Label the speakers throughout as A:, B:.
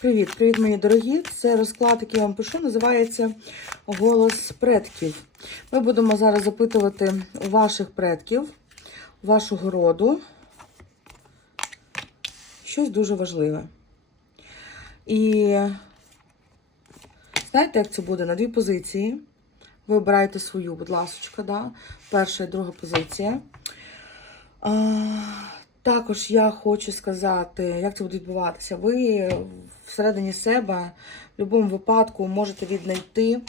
A: Привіт, привіт, мої дорогі! Це розклад, який я вам пишу, називається Голос предків. Ми будемо зараз запитувати ваших предків, вашого роду щось дуже важливе. І знаєте, як це буде? На дві позиції. Ви обираєте свою, будь ласка, да? перша і друга позиція. Також я хочу сказати, як це буде відбуватися. Ви всередині себе в будь-якому випадку можете віднайти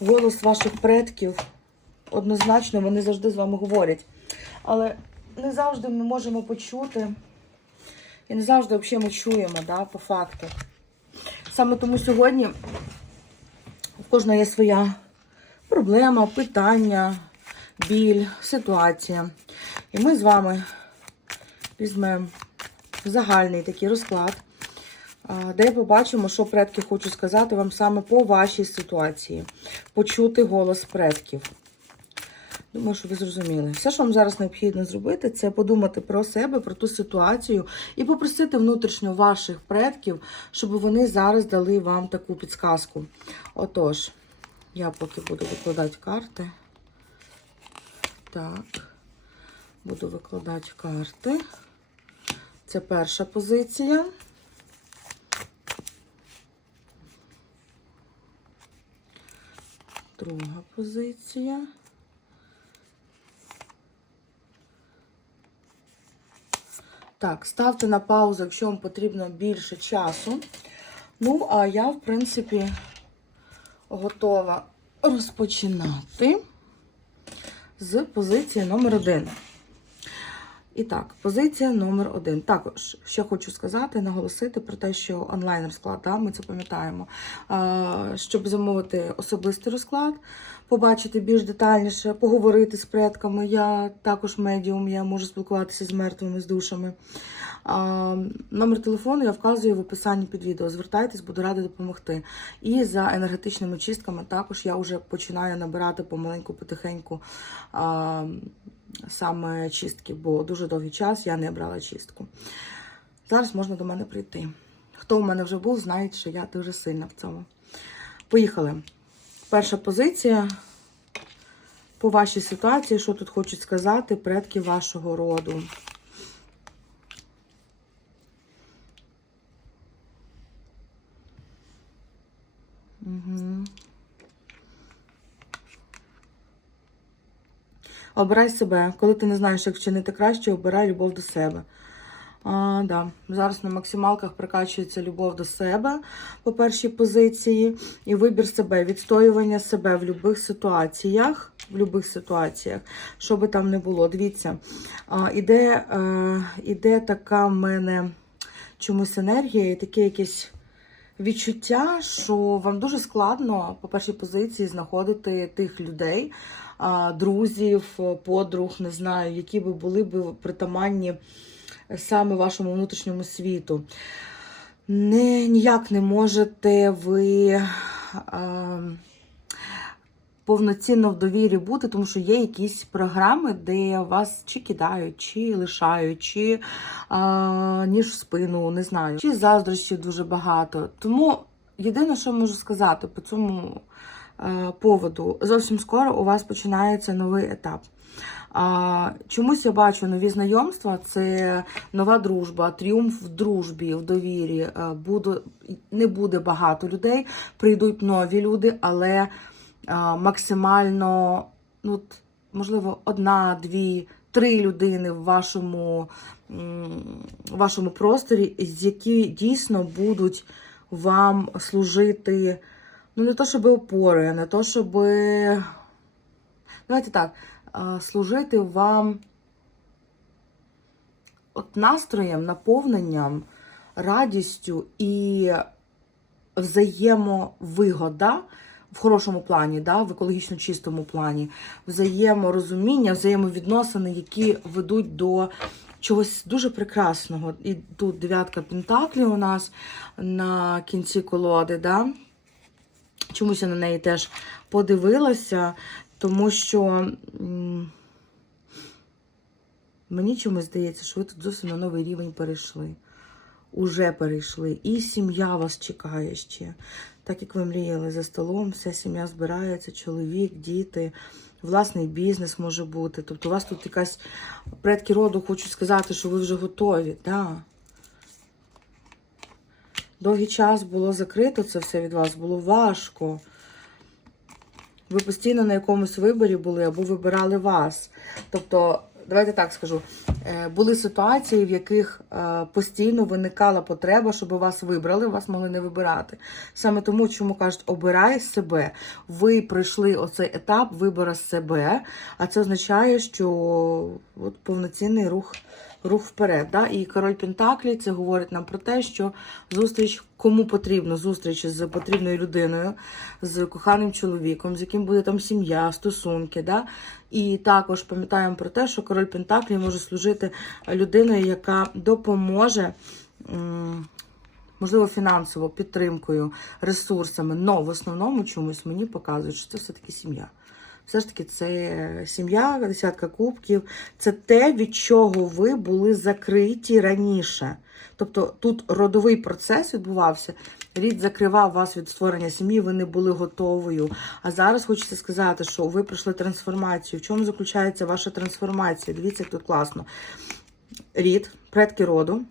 A: голос ваших предків. Однозначно, вони завжди з вами говорять. Але не завжди ми можемо почути. І не завжди взагалі ми чуємо, да, по факту. Саме тому сьогодні в кожного є своя проблема, питання, біль, ситуація. І ми з вами візьмемо загальний такий розклад, де побачимо, що предки хочуть сказати вам саме по вашій ситуації. Почути голос предків. Думаю, що ви зрозуміли. Все, що вам зараз необхідно зробити, це подумати про себе, про ту ситуацію і попросити внутрішньо ваших предків, щоб вони зараз дали вам таку підсказку. Отож, я поки буду викладати карти. Так, буду викладати карти. Це перша позиція. Друга позиція. Так, ставте на паузу, якщо вам потрібно більше часу. Ну, а я, в принципі, готова розпочинати з позиції номер один. І так, позиція номер один. Також ще хочу сказати, наголосити про те, що онлайн розклад, да, ми це пам'ятаємо. Щоб замовити особистий розклад, побачити більш детальніше, поговорити з предками. Я також медіум, я можу спілкуватися з мертвими, з душами. Номер телефону я вказую в описанні під відео. Звертайтесь, буду рада допомогти. І за енергетичними чистками також я вже починаю набирати помаленьку, потихеньку. Саме чистки, бо дуже довгий час я не брала чистку. Зараз можна до мене прийти. Хто в мене вже був, знає, що я дуже сильна в цьому. Поїхали. Перша позиція. По вашій ситуації, що тут хочуть сказати предки вашого роду. Обирай себе. Коли ти не знаєш, як вчинити краще, обирай любов до себе. А, да. Зараз на максималках прокачується любов до себе по першій позиції. І вибір себе, відстоювання себе в будь-яких ситуаціях. В будь-яких ситуаціях, що би там не було. Дивіться, а, іде, е, іде така в мене чомусь енергія, і таке якесь відчуття, що вам дуже складно по першій позиції знаходити тих людей, а, друзів, подруг, не знаю, які би були б притаманні саме вашому внутрішньому світу. Не, Ніяк не можете ви а, повноцінно в довірі бути, тому що є якісь програми, де вас чи кидають, чи лишають, чи а, ніж в спину, не знаю, чи заздрощів дуже багато. Тому єдине, що можу сказати по цьому поводу, зовсім скоро у вас починається новий етап. Чомусь я бачу нові знайомства, це нова дружба, тріумф в дружбі, в довірі. Е, Буду, не буде багато людей, прийдуть нові люди, але максимально, ну, можливо, одна, дві, три людини в вашому, в вашому просторі, які дійсно будуть вам служити, ну, не то, щоб опорою, не то, щоб. Давайте так служити вам от настроєм, наповненням, радістю і взаємовигода в хорошому плані, да, в екологічно чистому плані, взаєморозуміння, взаємовідносини, які ведуть до чогось дуже прекрасного. І тут дев'ятка пентаклів у нас на кінці колоди. Да? Чомусь я на неї теж подивилася, тому що мені чомусь здається, що ви тут зовсім на новий рівень перейшли. уже перейшли. І сім'я вас чекає ще. Так як ви мріяли за столом, вся сім'я збирається, чоловік, діти, власний бізнес може бути. Тобто у вас тут якась предки роду хочуть сказати, що ви вже готові. Да. Довгий час було закрито це все від вас, було важко. Ви постійно на якомусь виборі були або вибирали вас. Тобто, давайте так скажу, е, були ситуації, в яких е, постійно виникала потреба, щоб вас вибрали, вас могли не вибирати. Саме тому, чому кажуть, обирай себе. Ви пройшли оцей етап вибору себе, а це означає, що от повноцінний рух. Рух вперед, да? і король Пентаклі це говорить нам про те, що зустріч кому потрібно, зустріч з потрібною людиною, з коханим чоловіком, з яким буде там сім'я, стосунки. Да? І також пам'ятаємо про те, що король Пентаклі може служити людиною, яка допоможе. Можливо, фінансово підтримкою, ресурсами, але в основному чомусь мені показують, що це все-таки сім'я. Все ж таки, це сім'я, десятка кубків, це те, від чого ви були закриті раніше. Тобто тут родовий процес відбувався, рід закривав вас від створення сім'ї, ви не були готовою. А зараз хочеться сказати, що ви пройшли трансформацію. В чому заключається ваша трансформація? Дивіться, як тут класно. Рід, предки роду.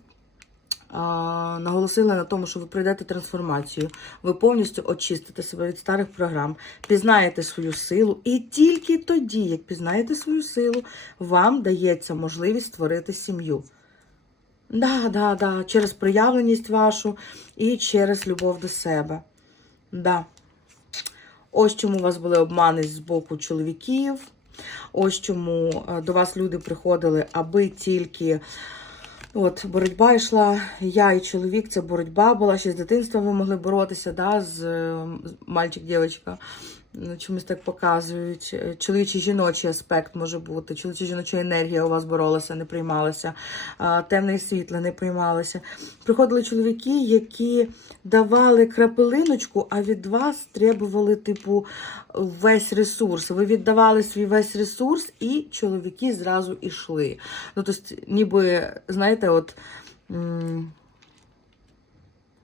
A: А, Наголосили на тому, що ви пройдете трансформацію, ви повністю очистите себе від старих програм, пізнаєте свою силу, і тільки тоді, як пізнаєте свою силу, вам дається можливість створити сім'ю. Да, да, да, через проявленість вашу і через любов до себе. Да. Ось чому у вас були обмани з боку чоловіків. Ось чому е, до вас люди приходили, аби тільки от, боротьба йшла. Я і чоловік, це боротьба була. Ще з дитинства ми могли боротися, да, з з мальчик, дівчинка. Ну, Чомусь так показують. Е, Чоловічий жіночий аспект може бути. Чоловіча жіноча енергія у вас боролася, не приймалася. Темне і світле не приймалося. Приходили чоловіки, які давали крапелиночку, а від вас требували, типу, весь ресурс. Ви віддавали свій весь ресурс, і чоловіки зразу йшли. Ну, тобто, ніби, знаєте, от.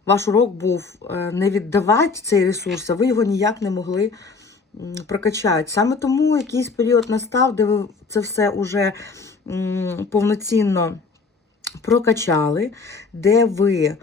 A: Ваш урок був е, не віддавати цей ресурс, а ви його ніяк не могли м, прокачати. Саме тому якийсь період настав, де ви це все уже повноцінно прокачали, де ви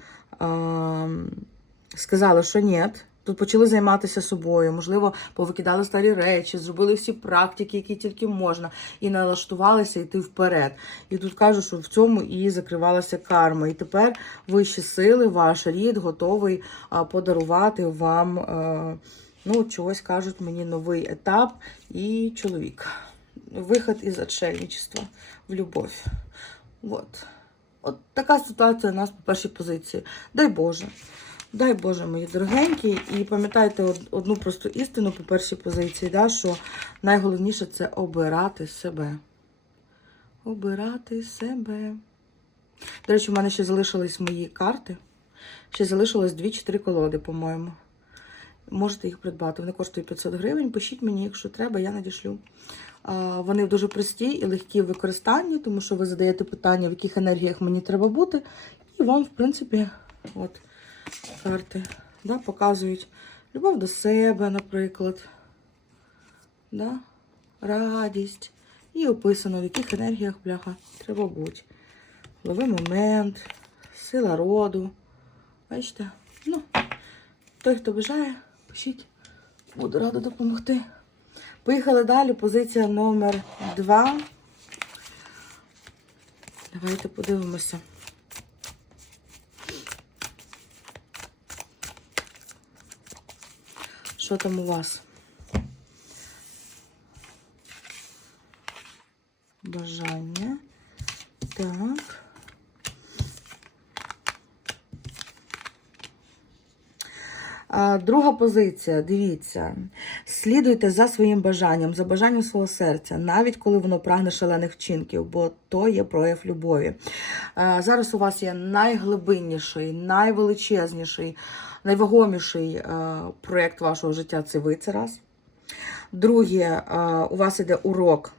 A: сказали, що ні. Тут почали займатися собою, можливо, повикидали старі речі, зробили всі практики, які тільки можна, і налаштувалися йти вперед. І тут кажуть, що в цьому і закривалася карма. І тепер вищі сили, ваш рід готовий подарувати вам, ну, чогось кажуть мені, новий етап і чоловік. Виход із отшельничества в любов. От. От така ситуація у нас по першій позиції. Дай Боже. Дай Боже, мої дорогенькі, і пам'ятайте одну просту істину по першій позиції, да, що найголовніше це обирати себе. Обирати себе. До речі, в мене ще залишились мої карти. Ще залишилось 2-4 колоди, по-моєму. Можете їх придбати. Вони коштують 500 гривень. Пишіть мені, якщо треба, я надішлю. Вони дуже прості і легкі в використанні, тому що ви задаєте питання, в яких енергіях мені треба бути. І вам, в принципі, от карти да, показують любов до себе, наприклад. Да? Радість. І описано, в яких енергіях бляха треба бути. Лови момент, сила роду. Бачите? Ну, той, хто бажає, пишіть. Буду рада допомогти. Поїхали далі. Позиція номер 2. Давайте подивимося. Що там у вас? Бажання. Так. А, Друга позиція, дивіться, слідуйте за своїм бажанням, за бажанням свого серця, навіть коли воно прагне шалених вчинків, бо то є прояв любові. А, Зараз у вас є найглибинніший, найвеличезніший, найвагоміший е, проєкт вашого життя це ви це раз. Друге, е, у вас іде урок.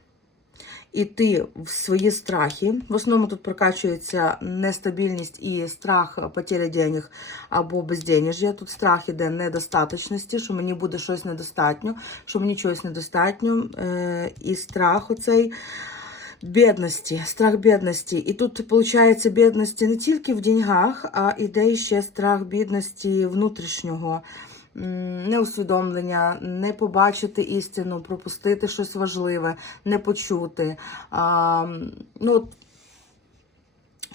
A: Іти в свої страхи. В основному тут прокачується нестабільність і страх потери денег або безденежжя. Тут страх іде недостаточності, що мені буде щось недостатньо, що мені чогось недостатньо. Е, І страх оцей. Бідності, страх бідності. І тут, виходить, бідності не тільки в деньгах, а іде ще страх бідності внутрішнього неусвідомлення, не побачити істину, пропустити щось важливе, не почути. А, ну,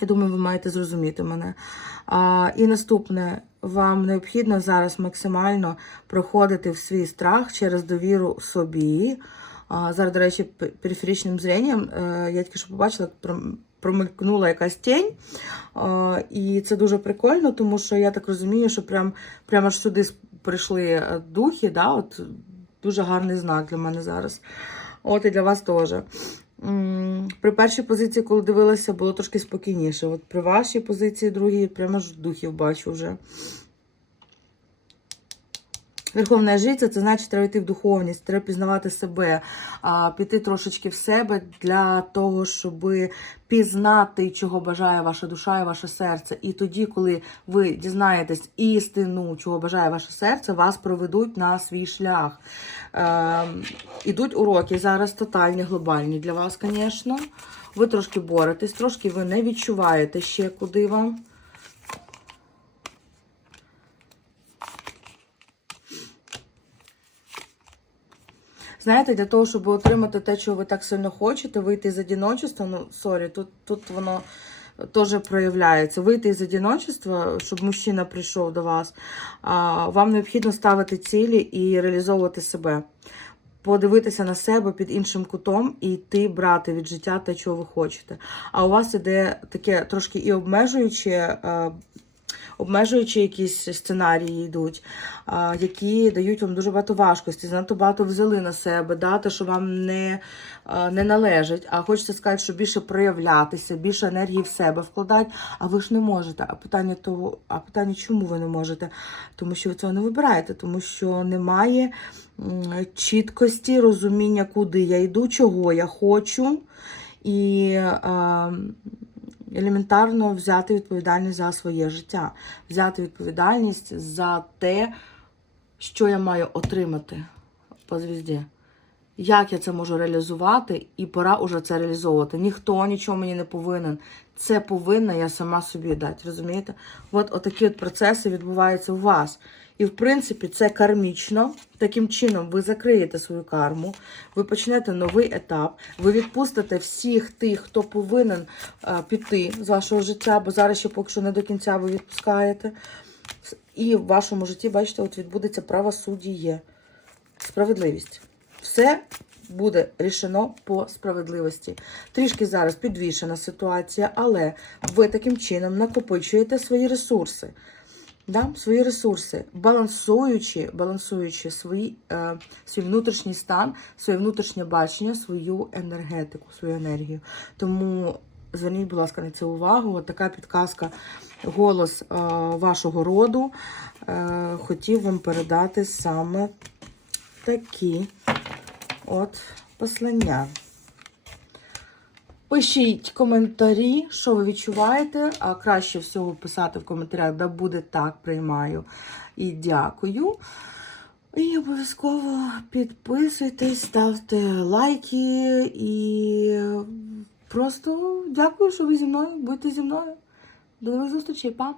A: я думаю, ви маєте зрозуміти мене. А, і наступне, вам необхідно зараз максимально проходити в свій страх через довіру собі. А, зараз, до речі, п- периферичним зренням е, я тільки що побачила, промелькнула якась тінь. І це дуже прикольно, тому що я так розумію, що прям, прямо аж сюди прийшли е, духи. Да? От, дуже гарний знак для мене зараз. От і для вас теж. При першій позиції, коли дивилася, було трошки спокійніше. От при вашій позиції, другій, прямо ж духів бачу вже. Верховна жриця це значить, треба йти в духовність, треба пізнавати себе, піти трошечки в себе для того, щоб пізнати, чого бажає ваша душа і ваше серце. І тоді, коли ви дізнаєтесь істину, чого бажає ваше серце, вас проведуть на свій шлях. Е, ідуть уроки зараз тотальні, глобальні для вас, звісно. Ви трошки боретесь, трошки ви не відчуваєте ще, куди вам. Знаєте, для того, щоб отримати те, чого ви так сильно хочете, вийти з одиночества, ну, сорі, тут, тут воно теж проявляється. Вийти з одиночества, щоб мужчина прийшов до вас, вам необхідно ставити цілі і реалізовувати себе. Подивитися на себе під іншим кутом і йти брати від життя те, чого ви хочете. А у вас іде таке трошки і обмежуюче. Обмежуючі якісь сценарії йдуть, які дають вам дуже багато важкості, занадто багато взяли на себе, да, те, що вам не, не належить. А хочеться сказати, що більше проявлятися, більше енергії в себе вкладати, а ви ж не можете. А питання того, а питання, чому ви не можете? Тому що ви цього не вибираєте, тому що немає чіткості, розуміння, куди я йду, чого я хочу. І елементарно взяти відповідальність за своє життя, взяти відповідальність за те, що я маю отримати по звізді. Як я це можу реалізувати, і пора уже це реалізовувати. Ніхто нічого мені не повинен. Це повинна я сама собі дати. Розумієте? От отакі от процеси відбуваються у вас. І, в принципі, це кармічно. Таким чином, ви закриєте свою карму, ви почнете новий етап, ви відпустите всіх тих, хто повинен е, піти з вашого життя, бо зараз ще поки що не до кінця ви відпускаєте. І в вашому житті, бачите, от відбудеться правосуддя, справедливість. Все буде рішено по справедливості. Трішки зараз підвішена ситуація, але ви таким чином накопичуєте свої ресурси. Да? Свої ресурси, балансуючи, балансуючи свій, е, свій внутрішній стан, своє внутрішнє бачення, свою енергетику, свою енергію. Тому зверніть, будь ласка, на це увагу. От така підказка, голос е, вашого роду. Е, хотів вам передати саме такі от послання. Пишіть коментарі, що ви відчуваєте. А краще всього писати в коментарях, да буде так, приймаю. І дякую. І обов'язково підписуйтесь, ставте лайки і просто дякую, що ви зі мною. Будьте зі мною. До нових зустрічей, па!